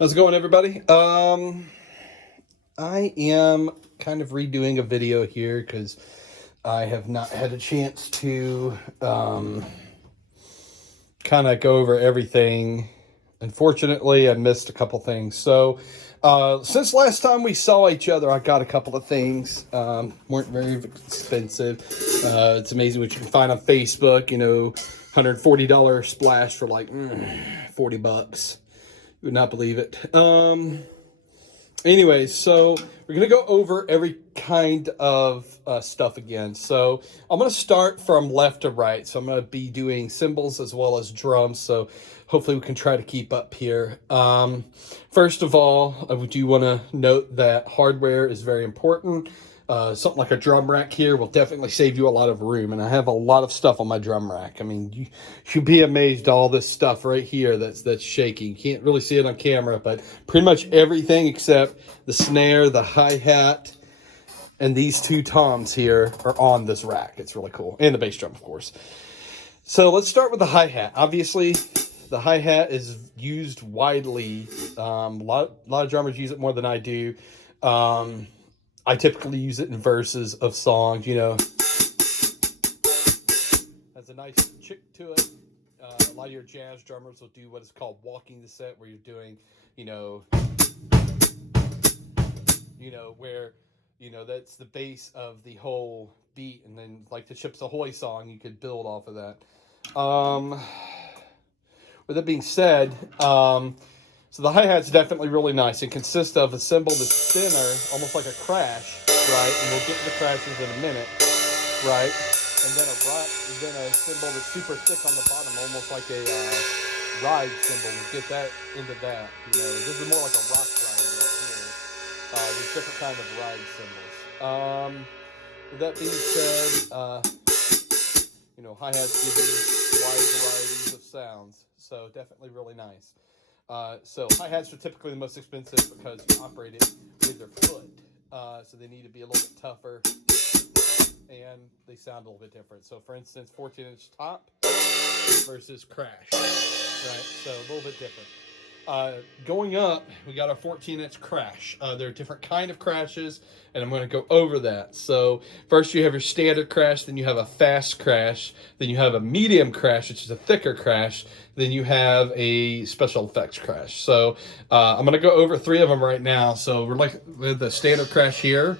How's it going, everybody? I am kind of redoing a video here because I have not had a chance to kind of go over everything. Unfortunately, I missed a couple things. So, since last time we saw each other, I got a couple of things. Weren't very expensive. It's amazing what you can find on Facebook. $140 splash for like $40. You would not believe it. Anyways, so we're going to go over every kind of stuff again. So I'm going to start from left to right. So I'm going to be doing cymbals as well as drums. So hopefully we can try to keep up here. First of all, I do want to note that hardware is very important. Something like a drum rack here will definitely save you a lot of room. And I have a lot of stuff on my drum rack. I mean, you should be amazed at all this stuff right here that's shaking. You can't really see it on camera, but pretty much everything except the snare, the hi-hat, and these two toms here are on this rack. It's really cool. And the bass drum, of course. So let's start with the hi-hat. Obviously, the hi-hat is used widely. A lot of drummers use it more than I do. I typically use it in verses of songs, has a nice chick to it. A lot of your jazz drummers will do what is called walking the set, where you're doing, where, that's the base of the whole beat. And then like the Chips Ahoy song, you could build off of that. With that being said, so the hi-hat's definitely really nice. It consists of a cymbal that's thinner, almost like a crash, right? And we'll get to the crashes in a minute, right? And then a cymbal that's super thick on the bottom, almost like a ride cymbal. We'll get that into that. This is more like a rock rider right here. There's different kind of ride cymbals. With that being said, hi-hats give you wide varieties of sounds. So definitely really nice. So hi-hats are typically the most expensive because you operate it with your foot. So they need to be a little bit tougher and they sound a little bit different. So for instance, 14-inch top versus crash, right? So a little bit different. Going up, we got our 14-inch crash. There are different kind of crashes, and I'm going to go over that. So first you have your standard crash, then you have a fast crash, then you have a medium crash, which is a thicker crash, then you have a special effects crash. So I'm going to go over three of them right now. So we're like with the standard crash here.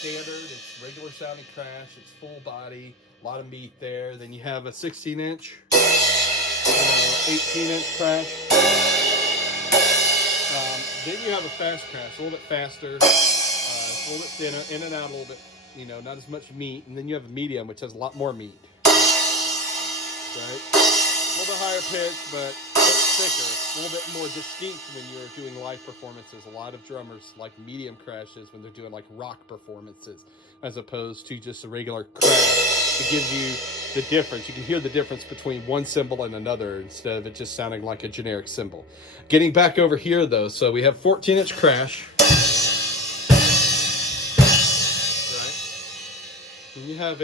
Standard, it's regular sounding crash, it's full body, a lot of meat there. Then you have a 16-inch. 18-inch crash. Then you have a fast crash, a little bit faster, it's a little bit thinner, in and out a little bit, not as much meat. And then you have a medium, which has a lot more meat. Right? A little bit higher pitch, but a little bit thicker, a little bit more distinct when you're doing live performances. A lot of drummers like medium crashes when they're doing like rock performances, as opposed to just a regular crash. It gives you the difference. You can hear the difference between one cymbal and another instead of it just sounding like a generic cymbal. Getting back over here though, so we have 14-inch crash. Right? And you have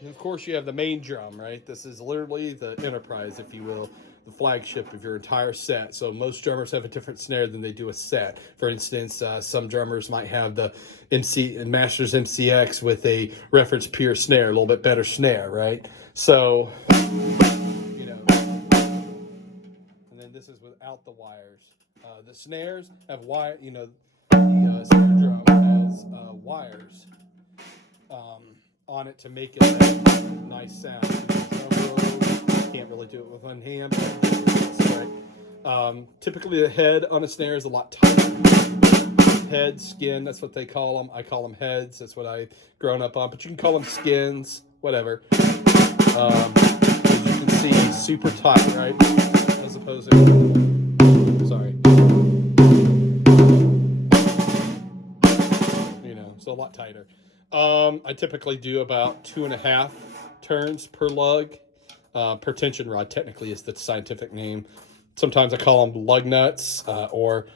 and of course you have the main drum, right? This is literally the Enterprise, if you will, the flagship of your entire set. So most drummers have a different snare than they do a set. For instance, some drummers might have the Masters MCX with a reference pure snare, a little bit better snare, right? So, and then this is without the wires. The snares have wire, the snare drum has wires on it to make it that nice sound. Can't really do it with one hand. Right? Typically the head on a snare is a lot tighter. Head, skin, that's what they call them. I call them heads. That's what I've grown up on. But you can call them skins, whatever. As you can see, super tight, right? As opposed to, sorry. So a lot tighter. I typically do about 2.5 turns per lug. Per tension rod technically is the scientific name. Sometimes I call them lug nuts, or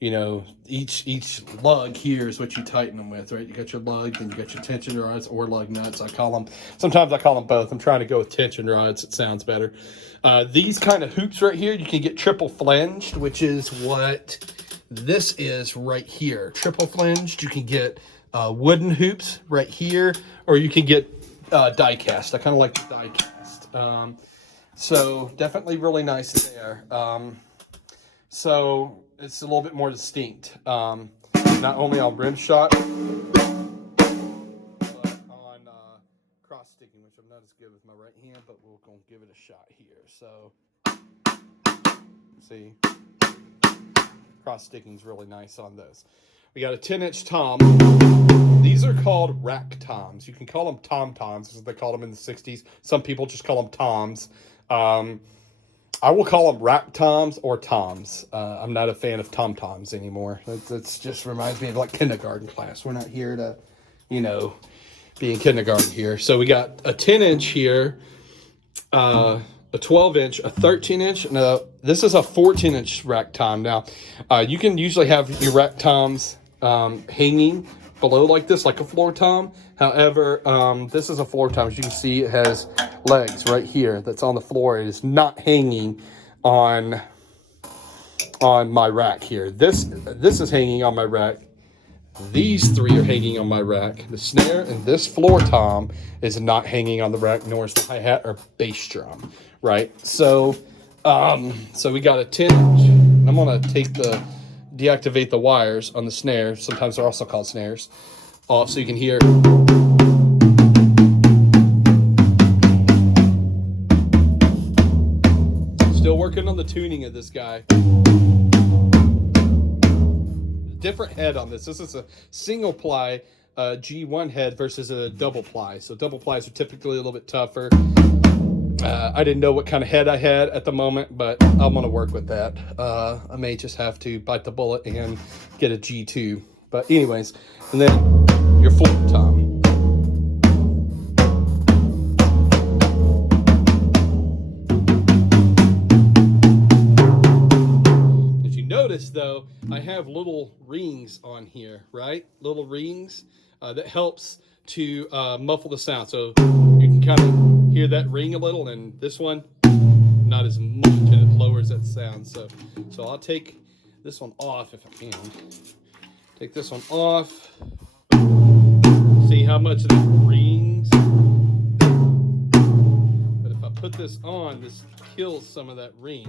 you know, each lug here is what you tighten them with, right? You got your lug, then you got your tension rods or lug nuts. Sometimes I call them both. I'm trying to go with tension rods. It sounds better. These kind of hoops right here, you can get triple flanged, which is what this is right here. Triple flanged. You can get wooden hoops right here, or you can get die cast. I kind of like the die cast. So definitely really nice there. So it's a little bit more distinct. Not only on rim shot, but on cross sticking, which I'm not as good with my right hand, but we're going to give it a shot here. So, see, cross sticking is really nice on this. We got a 10-inch tom. These are called rack toms. You can call them tom-toms, as they called them in the 60s. Some people just call them toms. I will call them rack toms or toms. I'm not a fan of tom-toms anymore. That just reminds me of like kindergarten class. We're not here to, you know, be in kindergarten here. So we got a 10-inch here, a 12-inch, a 13-inch. No, this is a 14-inch rack tom. Now, you can usually have your rack toms hanging below like this, like a floor tom. However, this is a floor tom. As you can see, it has legs right here that's on the floor. It is not hanging on my rack here. This is hanging on my rack. These three are hanging on my rack. The snare and this floor tom is not hanging on the rack, nor is the hi-hat or bass drum, right? So, so we got a 10-inch. I'm gonna deactivate the wires on the snare. Sometimes they're also called snares. Off so you can hear. Still working on the tuning of this guy. Different head on this. This is a single ply G1 head versus a double ply. So double plies are typically a little bit tougher. I didn't know what kind of head I had at the moment, but I'm going to work with that. I may just have to bite the bullet and get a G2. But anyways, and then your floor tom. As you notice, though, I have little rings on here, right? Little rings that helps to muffle the sound. So you can kind of hear that ring a little, and this one, not as much, and it lowers that sound. So I'll take this one off if I can. Take this one off. See how much that rings? But if I put this on, this kills some of that ring.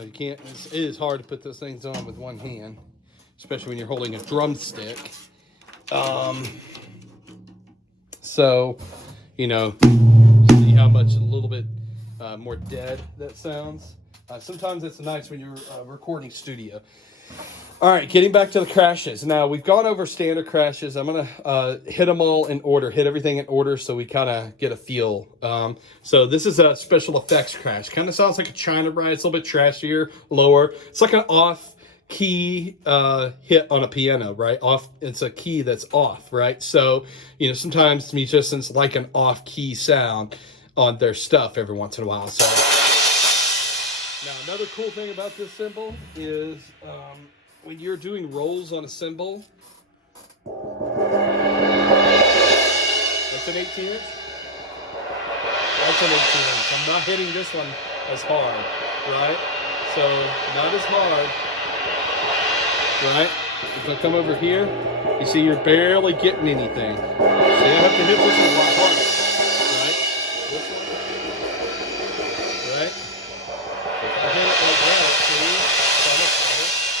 You can't, it is hard to put those things on with one hand, especially when you're holding a drumstick. So, you know, see how much a little bit more dead that sounds. Sometimes it's nice when you're recording studio. All right, getting back to the crashes. Now, we've gone over standard crashes. I'm going to hit them all in order, hit everything in order so we kind of get a feel. So this is a special effects crash. Kind of sounds like a China ride. It's a little bit trashier, lower. It's like an off-key hit on a piano, right? It's a key that's off, right? So, you know, sometimes musicians like an off-key sound on their stuff every once in a while. So now, another cool thing about this cymbal is when you're doing rolls on a cymbal, that's an 18-inch. That's an 18-inch. I'm not hitting this one as hard, right? So not as hard, right? If I come over here, you see you're barely getting anything. So you have to hit this one a lot harder, right? This one, right? If I hit it like that, see?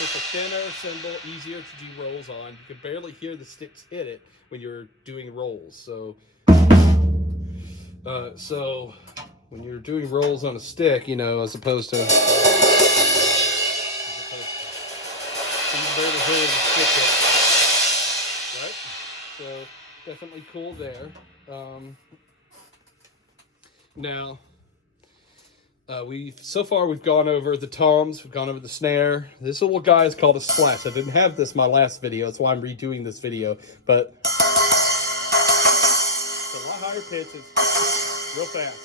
It's a thinner cymbal, easier to do rolls on. You can barely hear the sticks hit it when you're doing rolls. So when you're doing rolls on a stick, you know, as opposed to you barely hear the stick hit, right? So definitely cool there. Now. So far we've gone over the toms, we've gone over the snare. This little guy is called a splash. I didn't have this in my last video, that's why I'm redoing this video. But it's a lot higher pitch, it's real fast,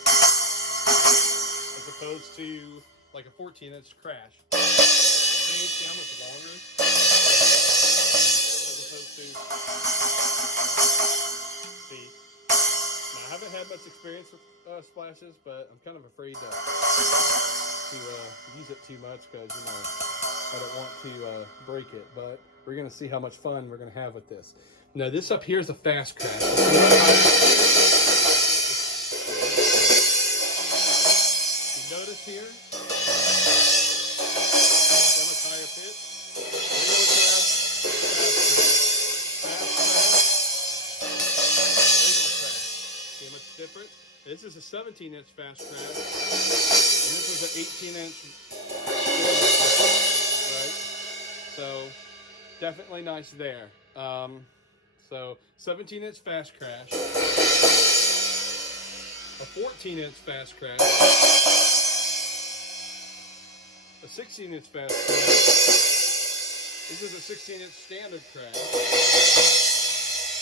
as opposed to like a 14-inch crash. fade, see how much longer? As opposed to, see. Now, I haven't had much experience with splashes, but I'm kind of afraid to use it too much because, you know, I don't want to break it. But we're going to see how much fun we're going to have with this. Now, this up here is a fast crash. You notice here? So much higher pitch. Regular crash, fast crash, regular crash. See how much different? This is a 17-inch fast crash, and this is an 18-inch right? So definitely nice there. So 17-inch fast crash, a 14-inch fast crash, a 16-inch fast crash. This is a 16-inch standard crash,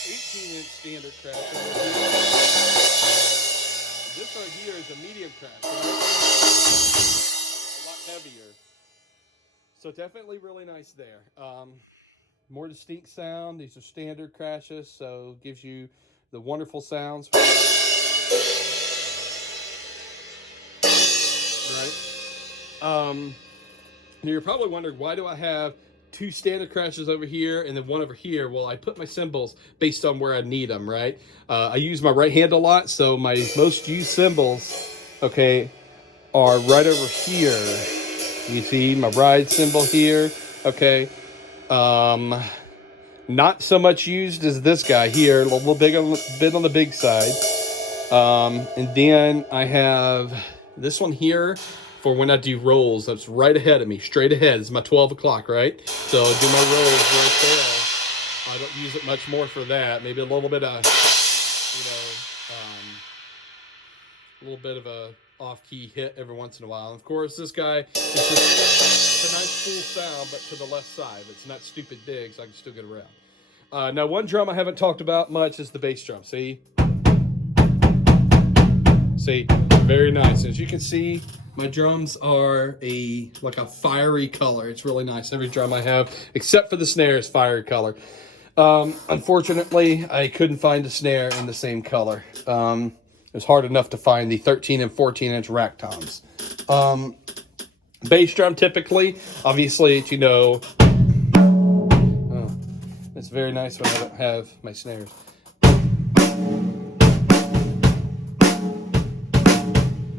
18-inch standard crash. This right here is a medium crash, right? A lot heavier. So definitely really nice there. More distinct sound. These are standard crashes, so gives you the wonderful sounds. Right? You're probably wondering, why do I have two standard crashes over here and then one over here? Well, I put my cymbals based on where I need them, right? I use my right hand a lot, so my most used cymbals, okay, are right over here. You see my ride cymbal here, okay? Not so much used as this guy here, a little bit on the big side. And then I have this one here for when I do rolls. That's right ahead of me, straight ahead. It's my 12 o'clock, right? So I do my rolls right there. I don't use it much more for that. Maybe a little bit of, you know, a little bit of a off-key hit every once in a while. And of course, this guy, it's a nice full sound, but to the left side. It's not stupid big, so I can still get around. Now, one drum I haven't talked about much is the bass drum. See? See? Very nice. As you can see, my drums are like a fiery color. It's really nice. Every drum I have, except for the snare, is fiery color. Unfortunately, I couldn't find a snare in the same color. It was hard enough to find the 13 and 14-inch rack toms. Bass drum, typically, obviously, you know, it's very nice when I don't have my snares.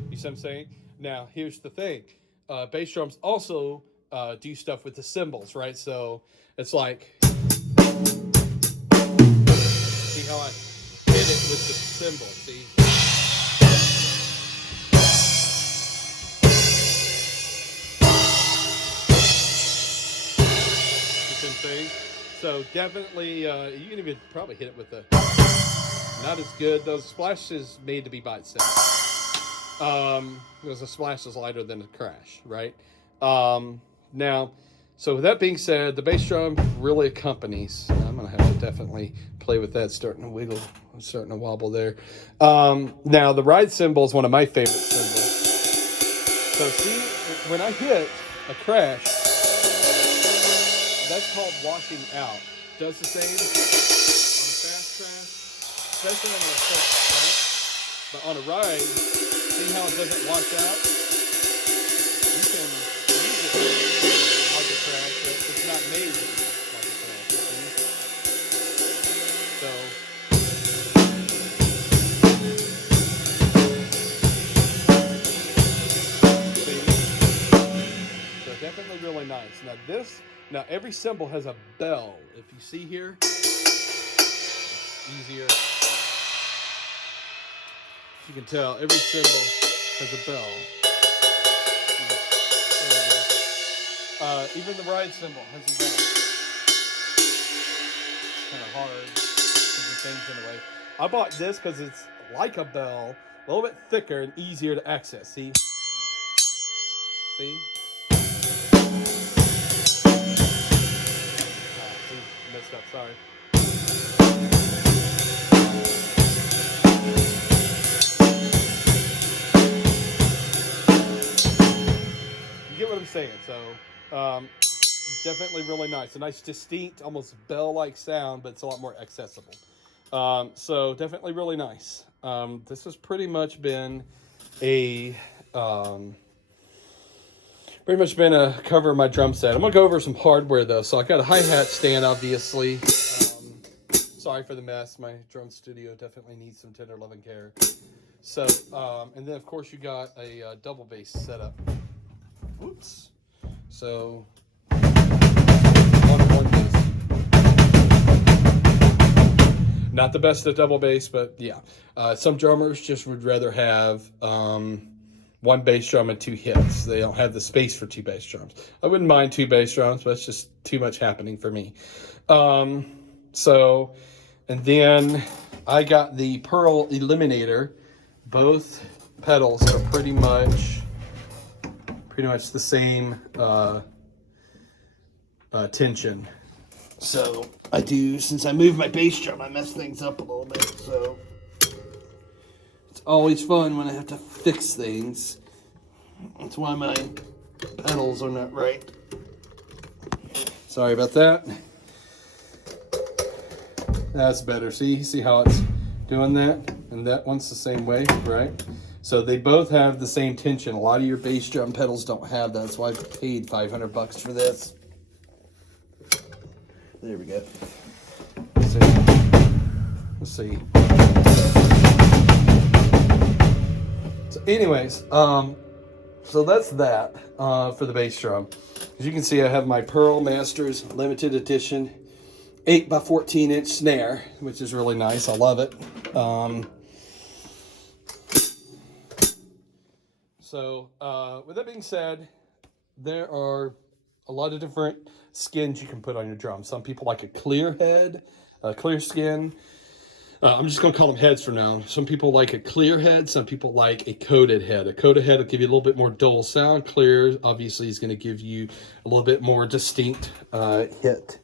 You see what I'm saying? Now, here's the thing. Bass drums also do stuff with the cymbals, right? So it's like, see how I hit it with the cymbal, see? Thing. So definitely, you can even probably hit it with a, not as good. Those splashes made to be by itself. Because a splash is lighter than a crash, right? Now, so with that being said, the bass drum really accompanies. I'm gonna have to definitely play with that, starting to wiggle, starting to wobble there. Now the ride cymbal is one of my favorite cymbals. So see, when I hit a crash, that's called washing out. Does the same on a fast crash, especially on a set, right? But on a ride, see how it doesn't wash out? You can use it like a crash, but it's not made to be like a crash, you see? So definitely really nice. Now every cymbal has a bell. If you see here, it's easier. You can tell every cymbal has a bell. Even the ride cymbal has a bell. It's kind of hard because the thing's in the way. I bought this because it's like a bell, a little bit thicker and easier to access. See? See? Messed up, sorry. You get what I'm saying. So Definitely really nice. A nice, distinct, almost bell-like sound, but it's a lot more accessible. So definitely really nice. This has pretty much been a cover of my drum set. I'm gonna go over some hardware though. So I got a hi-hat stand, obviously. Sorry for the mess. My drum studio definitely needs some tender loving care. So, and then of course you got a double bass setup. Whoops. So, one bass. Not the best at double bass, but yeah. Some drummers just would rather have one bass drum and 2 hits. They don't have the space for 2 bass drums. I wouldn't mind 2 bass drums, but it's just too much happening for me. So, and then I got the Pearl Eliminator. Both pedals are pretty much the same tension. So I do, since I moved my bass drum, I messed things up a little bit. So it's always fun when I have to fix things. That's why my pedals are not right. Sorry about that. That's better. See how it's doing that? And that one's the same way, right? So they both have the same tension. A lot of your bass drum pedals don't have that. That's why I paid $500 for this. There we go. Let's see. So anyways, so that's that for the bass drum. As you can see, I have my Pearl Masters limited edition 8x14" snare, which is really nice. I love it. So with that being said, there are a lot of different skins you can put on your drum. Some people like a clear head, a clear skin. I'm just going to call them heads for now. Some people like a clear head. Some people like a coated head. A coated head will give you a little bit more dull sound. Clear, obviously, is going to give you a little bit more distinct hit.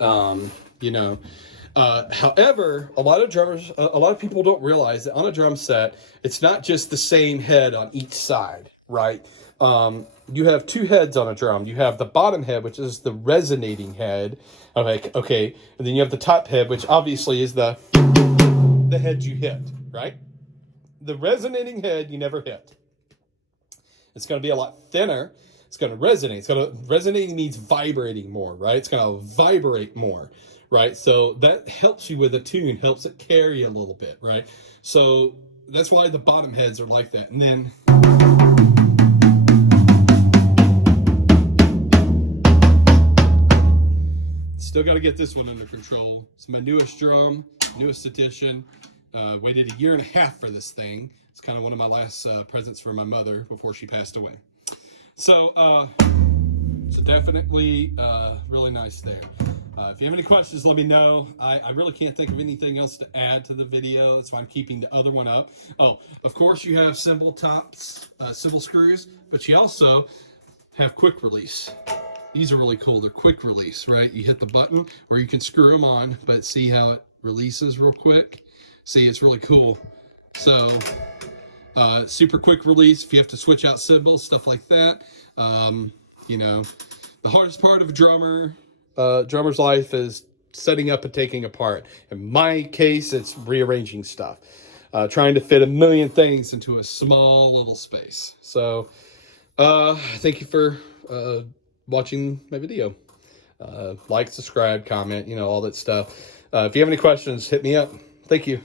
You know. However, a lot of people don't realize that on a drum set, it's not just the same head on each side, right? You have 2 heads on a drum. You have the bottom head, which is the resonating head. Okay, and then you have the top head, which obviously is the head you hit, right? The resonating head you never hit. It's going to be a lot thinner. It's going to resonate. Resonating means vibrating more, right? It's going to vibrate more, right? So that helps you with a tune, helps it carry a little bit, right? So that's why the bottom heads are like that. And then still got to get this one under control. It's my newest drum, newest edition. Waited 1.5 years for this thing. It's kind of one of my last presents for my mother before she passed away. So definitely really nice there. If you have any questions, let me know. I really can't think of anything else to add to the video. That's why I'm keeping the other one up. Oh, of course you have cymbal tops, cymbal screws, but you also have quick release. These are really cool. They're quick release, right? You hit the button or you can screw them on, but see how it releases real quick? See, it's really cool. So super quick release if you have to switch out cymbals, stuff like that. You know, the hardest part of a drummer's life is setting up and taking apart. In my case, it's rearranging stuff. Trying to fit a million things into a small little space. So thank you for watching my video. Like, subscribe, comment, you know, all that stuff. If you have any questions, hit me up. Thank you.